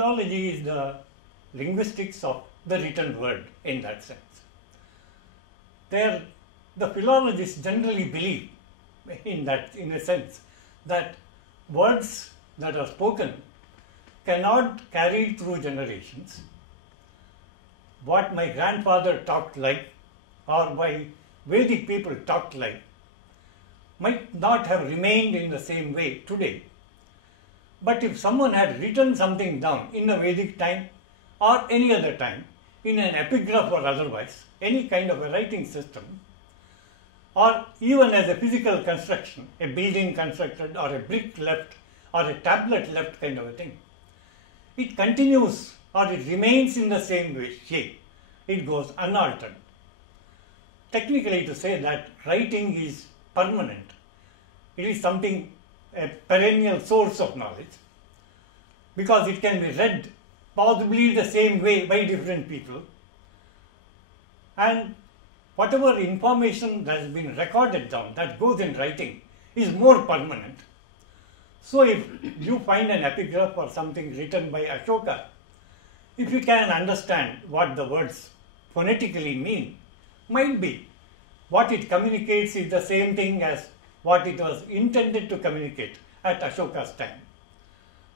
philology is the linguistics of the written word in that sense. The philologists generally believe in a sense that words that are spoken cannot carry through generations. What my grandfather talked like or my Vedic people talked like might not have remained in the same way today. But if someone had written something down in a Vedic time or any other time, in an epigraph or otherwise, any kind of a writing system, or even as a physical construction, a building constructed or a brick left or a tablet left kind of a thing, it continues or it remains in the same way, shape. It goes unaltered. Technically, to say that writing is permanent, it is something, a perennial source of knowledge, because it can be read possibly the same way by different people, and whatever information that has been recorded down that goes in writing is more permanent. So if you find an epigraph or something written by Ashoka, if you can understand what the words phonetically mean, might be what it communicates is the same thing as what it was intended to communicate at Ashoka's time.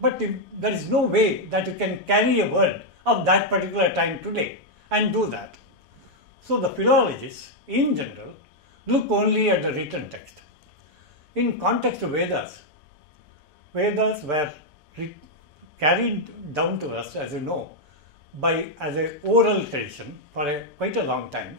But if there is no way that you can carry a word of that particular time today and do that. So the philologists in general look only at the written text. In context of Vedas, Vedas were carried down to us, as you know, as an oral tradition for quite a long time.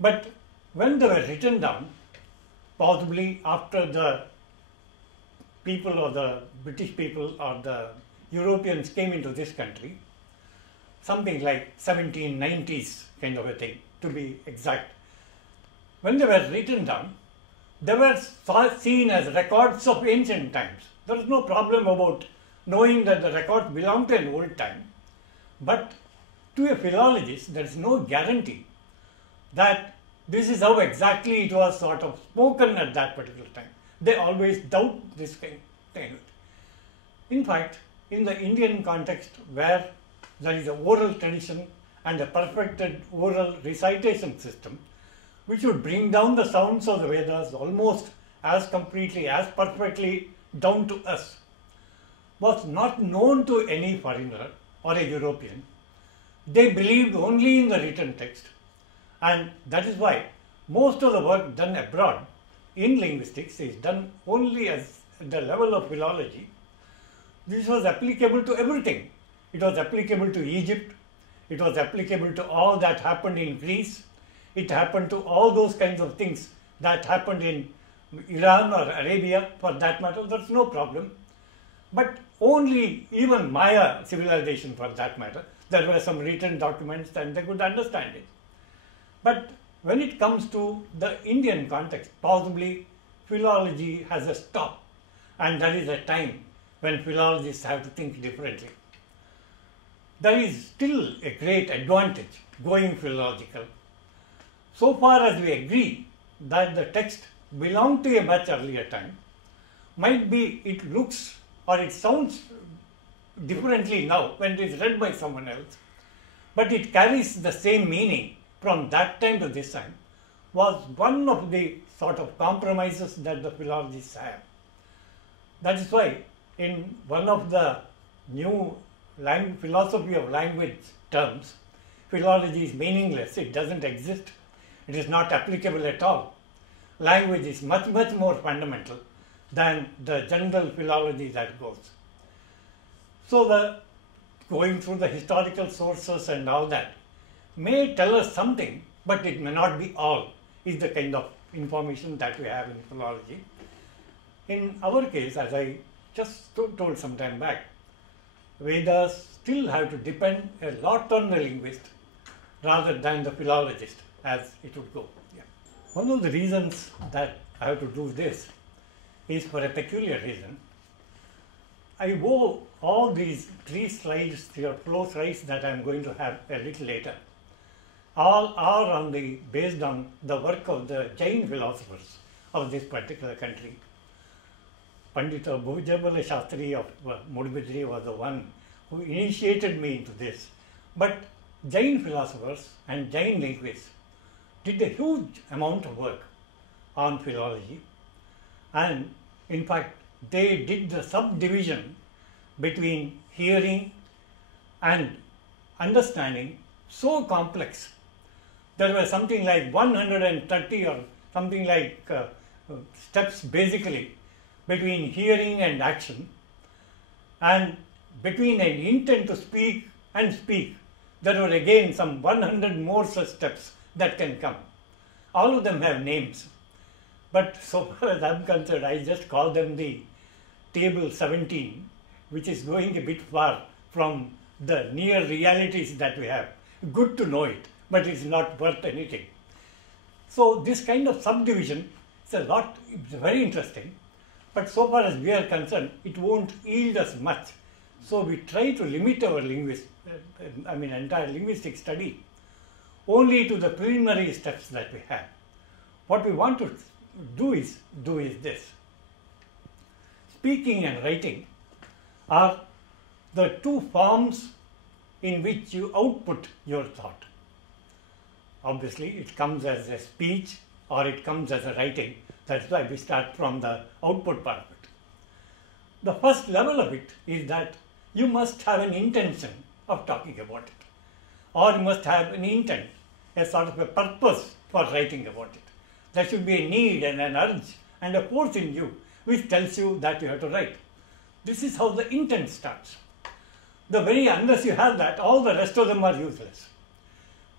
But when they were written down, possibly after the people or the British people or the Europeans came into this country, something like 1790s kind of a thing, to be exact. When they were written down, they were seen as records of ancient times. There is no problem about knowing that the records belong to an old time. But to a philologist, there is no guarantee that this is how exactly it was sort of spoken at that particular time. They always doubt this kind of thing. In fact, in the Indian context where there is an oral tradition and a perfected oral recitation system, which would bring down the sounds of the Vedas almost as completely, as perfectly down to us, was not known to any foreigner or a European. They believed only in the written text, and that is why most of the work done abroad in linguistics is done only as the level of philology. This was applicable to everything. It was applicable to Egypt. It was applicable to all that happened in Greece. It happened to all those kinds of things that happened in Iran or Arabia, for that matter. There's no problem. But only even Maya civilization, for that matter, there were some written documents and they could understand it. But when it comes to the Indian context, possibly philology has a stop, and that is a time when philologists have to think differently. There is still a great advantage going philological. So far as we agree that the text belonged to a much earlier time, might be it looks or it sounds differently now when it is read by someone else, but it carries the same meaning from that time to this time, was one of the sort of compromises that the philologists have. That is why in one of the new philosophy of language terms, philology is meaningless, it doesn't exist, it is not applicable at all. Language is much, much more fundamental than the general philology that goes. So going through the historical sources and all that may tell us something, but it may not be all, is the kind of information that we have in philology. In our case, as I just told some time back, Vedas still have to depend a lot on the linguist rather than the philologist, as it would go. Yeah. One of the reasons that I have to do this is for a peculiar reason. I owe all these 3 slides, 3 or 4 slides that I am going to have a little later, all are based on the work of the Jain philosophers of this particular country. Pandita Bhujabala Shastri of Mudbidri was the one who initiated me into this, but Jain philosophers and Jain linguists did a huge amount of work on philology, and in fact they did the subdivision between hearing and understanding so complex. There were something like 130 or something like steps basically between hearing and action, and between an intent to speak and speak there were again some 100 more such steps that can come. All of them have names, but so far as I am concerned, I just call them the table 17, which is going a bit far from the near realities that we have. Good to know it, but it's not worth anything. So this kind of subdivision is it's very interesting, but so far as we are concerned, it won't yield us much. So we try to limit our entire linguistic study only to the preliminary steps that we have. What we want to do is this. Speaking and writing are the two forms in which you output your thought. Obviously, it comes as a speech or it comes as a writing. That's why we start from the output part of it. The first level of it is that you must have an intention of talking about it, or you must have an intent, a sort of a purpose for writing about it. There should be a need and an urge and a force in you which tells you that you have to write. This is how the intent starts. Unless you have that, all the rest of them are useless.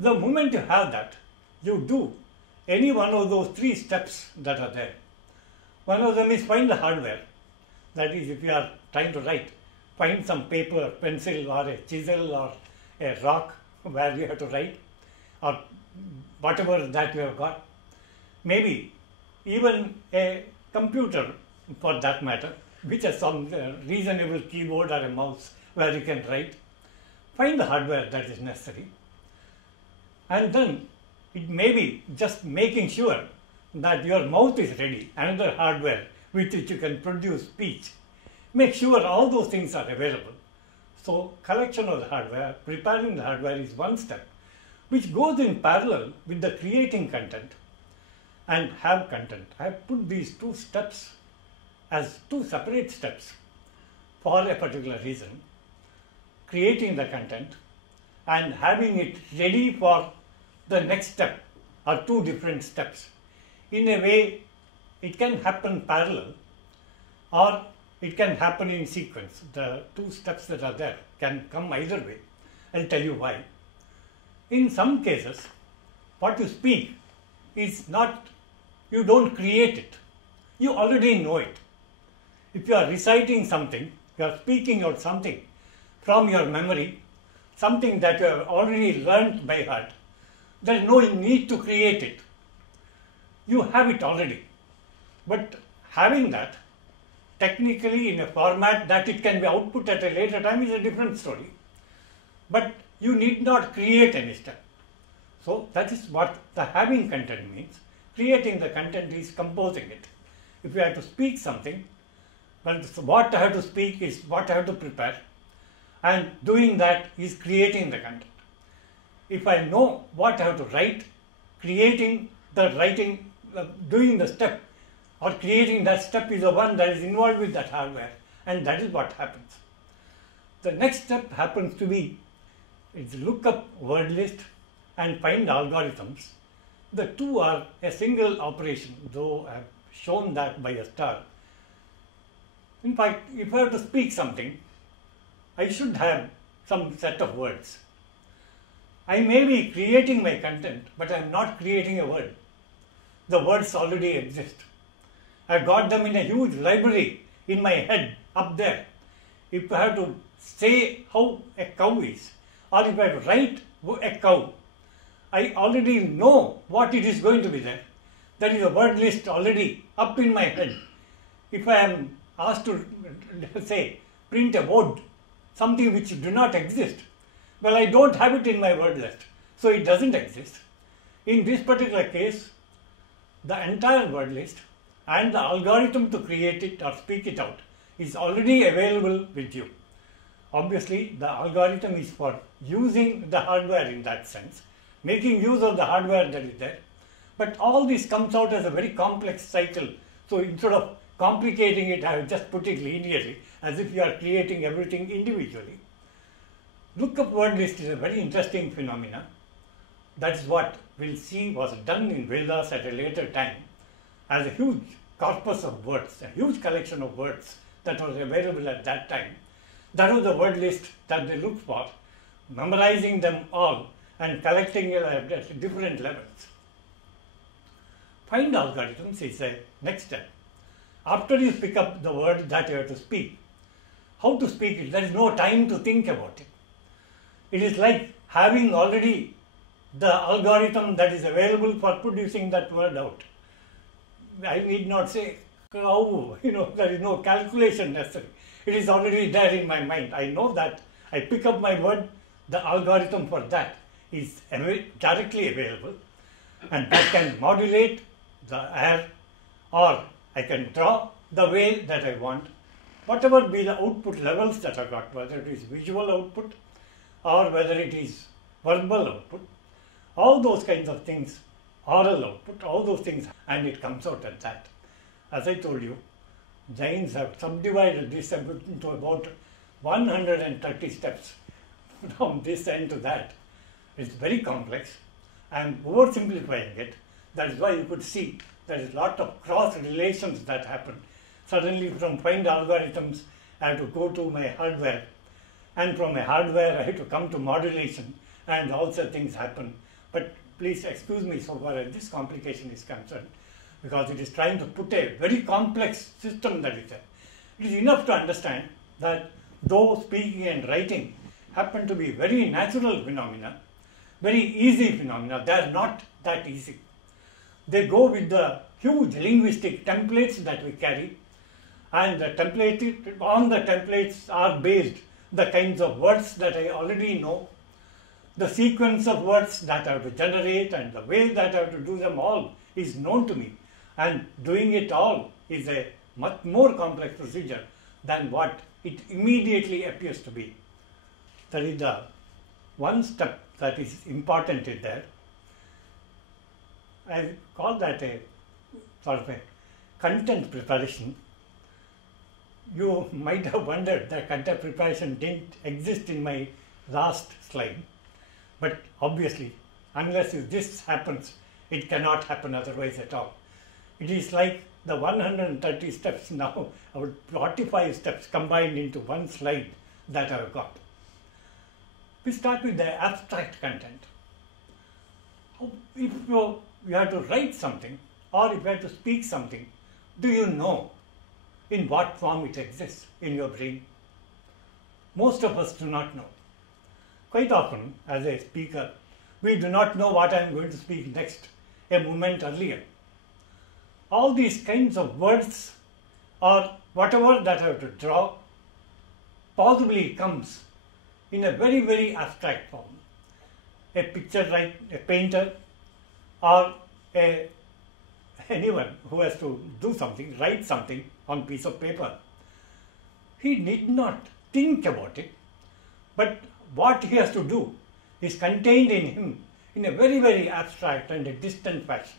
The moment you have that, you do any one of those three steps that are there. One of them is find the hardware. That is, if you are trying to write, find some paper, pencil or a chisel or a rock where you have to write, or whatever that you have got. Maybe even a computer for that matter, which has some reasonable keyboard or a mouse where you can write. Find the hardware that is necessary. And then it may be just making sure that your mouth is ready, another hardware with which you can produce speech. Make sure all those things are available. So collection of the hardware, preparing the hardware is one step, which goes in parallel with the creating content and have content. I have put these two steps as two separate steps for a particular reason. Creating the content and having it ready for the next step are two different steps. In a way, it can happen parallel or it can happen in sequence. The two steps that are there can come either way. I'll tell you why. In some cases, what you speak is not, you don't create it. You already know it. If you are reciting something, you are speaking out something from your memory, something that you have already learned by heart, there is no need to create it. You have it already. But having that technically in a format that it can be output at a later time is a different story. But you need not create any step. So that is what the having content means. Creating the content is composing it. If you have to speak something, well, what I have to speak is what I have to prepare, and doing that is creating the content. If I know what I have to write, creating the writing, doing the step or creating that step is the one that is involved with that hardware, and that is what happens. The next step happens to be look up word list and find algorithms. The two are a single operation, though I have shown that by a star. In fact, if I have to speak something, I should have some set of words. I may be creating my content, but I am not creating a word. The words already exist. I got them in a huge library in my head up there. If I have to say how a cow is, or if I have to write a cow, I already know what it is going to be there. There is a word list already up in my head. If I am asked to say print a word, something which do not exist, well, I don't have it in my word list, so it doesn't exist. In this particular case, the entire word list and the algorithm to create it or speak it out is already available with you. Obviously, the algorithm is for using the hardware in that sense, making use of the hardware that is there. But all this comes out as a very complex cycle. So instead of complicating it, I have just put it linearly, as if you are creating everything individually. Lookup word list is a very interesting phenomena. That is what we'll see was done in Vedas at a later time as a huge corpus of words, a huge collection of words that was available at that time. That was the word list that they looked for, memorizing them all and collecting it at different levels. Find algorithms is the next step. After you pick up the word that you have to speak, how to speak it, there is no time to think about it. It is like having already the algorithm that is available for producing that word out. I need not say how, there is no calculation necessary. It is already there in my mind. I know that I pick up my word, the algorithm for that is directly available, and that can modulate the air, or I can draw the way that I want, whatever be the output levels that I got, whether it is visual output or whether it is verbal output, all those kinds of things, oral output, all those things, and it comes out at that. As I told you, Jains have subdivided this into about 130 steps from this end to that. It's very complex. I am oversimplifying it. That is why you could see there is a lot of cross relations that happen. Suddenly from find algorithms, I have to go to my hardware, and from my hardware I have to come to modulation, and also things happen. But please excuse me so far as this complication is concerned, because it is trying to put a very complex system that is there. It is enough to understand that though speaking and writing happen to be very natural phenomena, very easy phenomena, they are not that easy. They go with the huge linguistic templates that we carry, and on the templates are based the kinds of words that I already know, the sequence of words that I have to generate, and the way that I have to do them all is known to me. And doing it all is a much more complex procedure than what it immediately appears to be. That is the one step that is important in there. I call that a sort of a content preparation. You might have wondered that content preparation didn't exist in my last slide, but obviously, unless this happens, it cannot happen otherwise at all. It is like the 130 steps now, about 45 steps combined into one slide that I have got. We start with the abstract content. If you have to write something, or if you have to speak something, do you know in what form it exists in your brain? Most of us do not know. Quite often, as a speaker, we do not know what I am going to speak next a moment earlier. All these kinds of words or whatever that I have to draw possibly comes in a very, very abstract form. A picture a painter or anyone who has to do something, write something on piece of paper, he need not think about it, but what he has to do is contained in him in a very, very abstract and a distant fashion.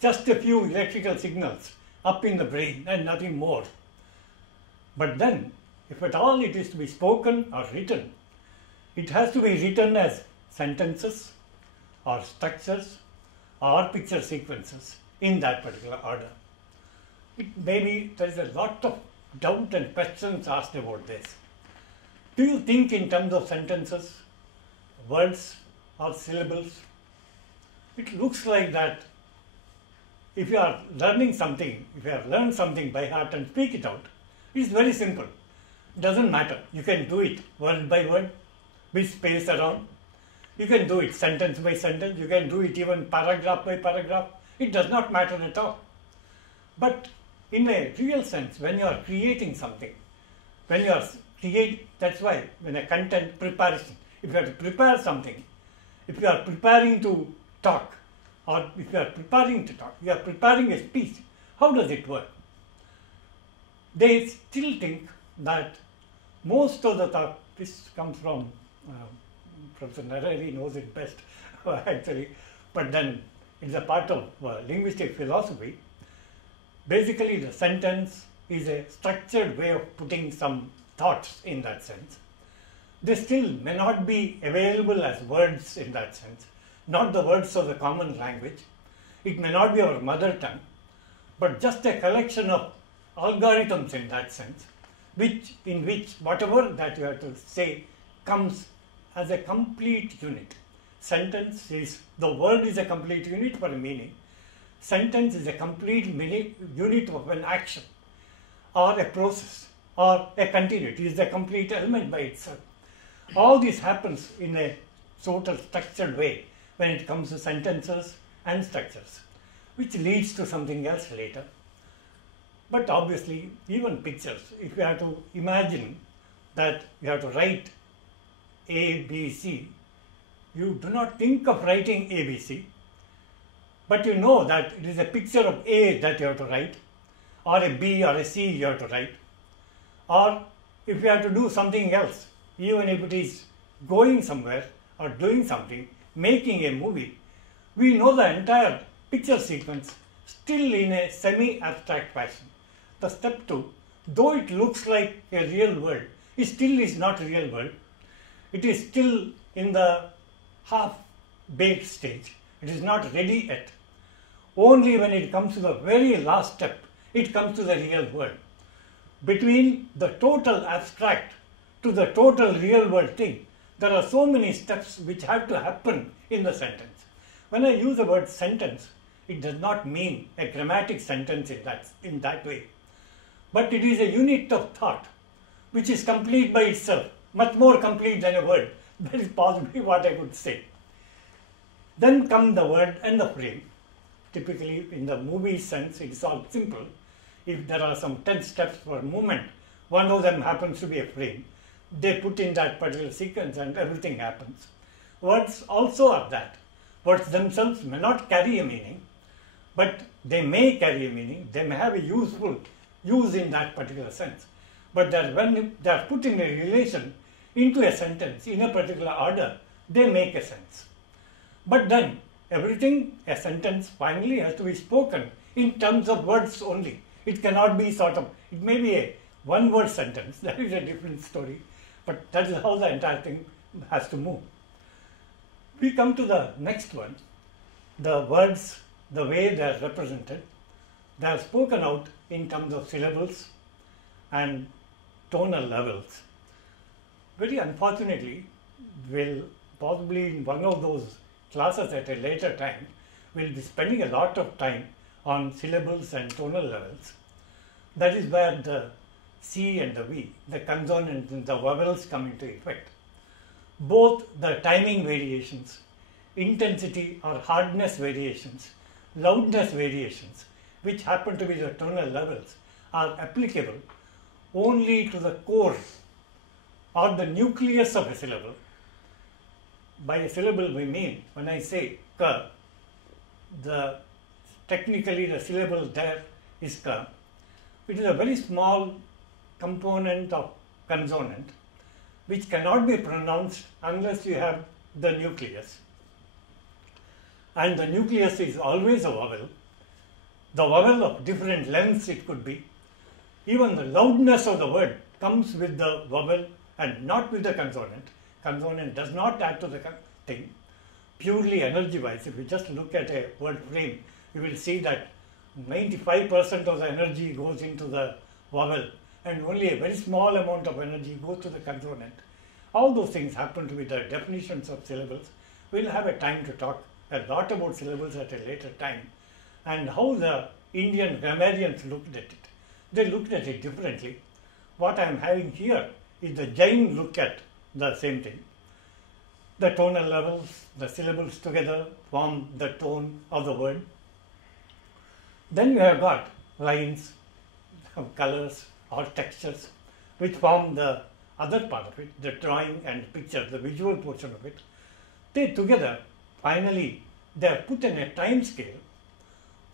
Just a few electrical signals up in the brain and nothing more. But then, if at all it is to be spoken or written, it has to be written as sentences or structures or picture sequences in that particular order. Maybe there is a lot of doubt and questions asked about this. Do you think in terms of sentences, words or syllables? It looks like that if you are learning something, if you have learned something by heart and speak it out, it is very simple. It doesn't matter. You can do it word by word, with space around. You can do it sentence by sentence. You can do it even paragraph by paragraph. It does not matter at all. But in a real sense, when you are creating something, that's why when a content preparation, if you have to prepare something, if you are preparing to talk, or if you are preparing to talk, you are preparing a speech, how does it work? They still think that most of the this comes from Professor Narari knows it best actually, but then it's a part of linguistic philosophy. Basically, the sentence is a structured way of putting some thoughts in that sense. They still may not be available as words in that sense, not the words of the common language. It may not be our mother tongue, but just a collection of algorithms in that sense, in which whatever that you have to say comes as a complete unit. Sentence is, the word is a complete unit for a meaning. Sentence is a complete unit of an action or a process or a continuity. It is a complete element by itself. All this happens in a sort of structured way when it comes to sentences and structures, which leads to something else later. But obviously, even pictures, if you have to imagine that you have to write A, B, C, you do not think of writing A, B, C, but you know that it is a picture of A that you have to write, or a B or a C you have to write. Or if you have to do something else, even if it is going somewhere or doing something, making a movie, we know the entire picture sequence still in a semi-abstract fashion. The step 2, though it looks like a real world, it still is not a real world. It is still in the half-baked stage. It is not ready yet. Only when it comes to the very last step, it comes to the real world. Between the total abstract to the total real world thing, there are so many steps which have to happen in the sentence. When I use the word sentence, it does not mean a grammatic sentence in that way. But it is a unit of thought which is complete by itself, much more complete than a word. That is possibly what I would say. Then come the word and the frame. Typically, in the movie sense, it is all simple. If there are some 10 steps for movement, one of them happens to be a frame. They put in that particular sequence and everything happens. Words also are that. Words themselves may not carry a meaning, but they may carry a meaning. They may have a useful use in that particular sense. But that when they are put in a relation into a sentence in a particular order, they make a sense. But then everything, a sentence finally has to be spoken in terms of words only. It cannot be sort of, it may be a one-word sentence, that is a different story, but that is how the entire thing has to move. We come to the next one. The words, the way they are represented, they are spoken out in terms of syllables and tonal levels. Very unfortunately, we'll possibly in one of those classes at a later time, we'll be spending a lot of time on syllables and tonal levels. That is where the C and the V, the consonants and the vowels come into effect. Both the timing variations, intensity or hardness variations, loudness variations, which happen to be the tonal levels, are applicable only to the core or the nucleus of a syllable. By a syllable we mean, when I say ka, technically the syllable there is ka. It is a very small component of consonant which cannot be pronounced unless you have the nucleus. And the nucleus is always a vowel. The vowel of different lengths it could be. Even the loudness of the word comes with the vowel and not with the consonant. Consonant does not add to the thing. Purely energy-wise, if you just look at a word frame, you will see that 95% of the energy goes into the vowel and only a very small amount of energy goes to the consonant. All those things happen to be the definitions of syllables. We'll have a time to talk a lot about syllables at a later time and how the Indian grammarians looked at it. They looked at it differently. What I am having here is the Jain look at the same thing. The tonal levels, the syllables together form the tone of the word. Then you have got lines, colors or textures which form the other part of it, the drawing and picture, the visual portion of it. They together, finally, they are put in a time scale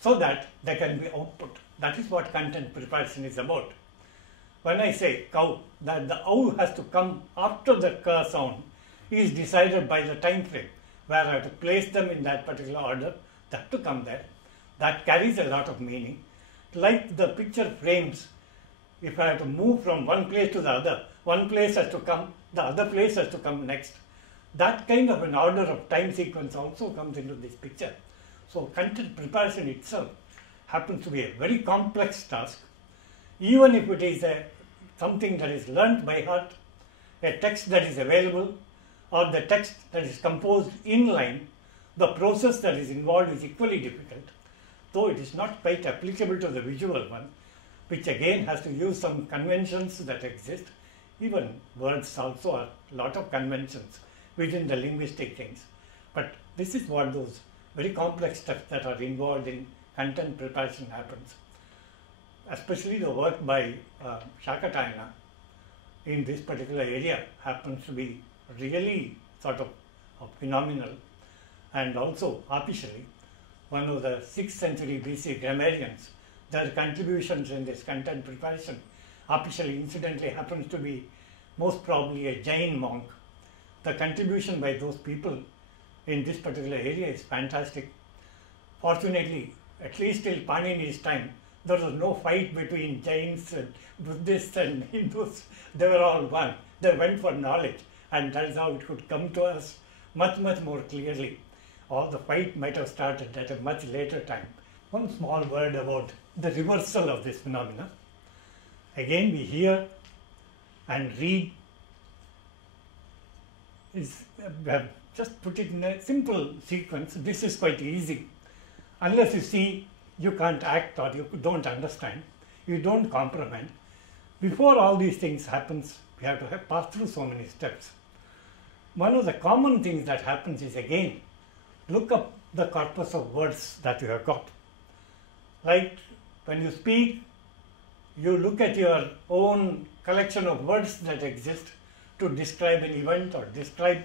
so that they can be output. That is what content preparation is about. when I say cow, that the ow has to come after the k sound is decided by the time frame, where I have to place them in that particular order, they have to come there. That carries a lot of meaning. Like the picture frames, if I have to move from one place to the other, one place has to come, the other place has to come next. That kind of an order of time sequence also comes into this picture. So content preparation itself happens to be a very complex task. Even if it is something that is learnt by heart, a text that is available, or the text that is composed in line, the process that is involved is equally difficult, though it is not quite applicable to the visual one, which again has to use some conventions that exist. Even words also are a lot of conventions within the linguistic things. But this is what those very complex steps that are involved in content preparation happens. Especially the work by Shakatayana in this particular area happens to be really sort of phenomenal, and also officially one of the 6th century BC grammarians. Their contributions in this content preparation officially incidentally happens to be most probably a Jain monk. The contribution by those people in this particular area is fantastic. Fortunately, at least till Panini's time, there was no fight between Jains and Buddhists and Hindus. They were all one. They went for knowledge, and that is how it could come to us much more clearly. All the fight might have started at a much later time. One small word about the reversal of this phenomena. Again, we hear and read. We have just put it in a simple sequence. This is quite easy. Unless you see, you can't act, or you don't understand, you don't comprehend. Before all these things happens, we have to pass through so many steps. One of the common things that happens is, again, look up the corpus of words that you have got. Like when you speak, you look at your own collection of words that exist to describe an event or describe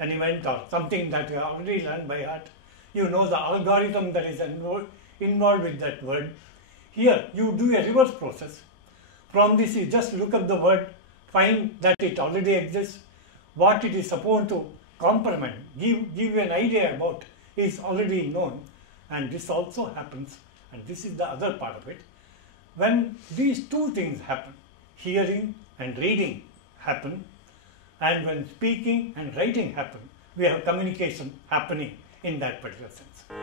an event or something that you have already learned by heart. You know the algorithm that is involved with that word. Here, you do a reverse process. From this, you just look up the word, find that it already exists, what it is supposed to complement, give you an idea about is already known. And this also happens, and this is the other part of it. When these two things happen, hearing and reading happen, and when speaking and writing happen, we have communication happening in that particular sense.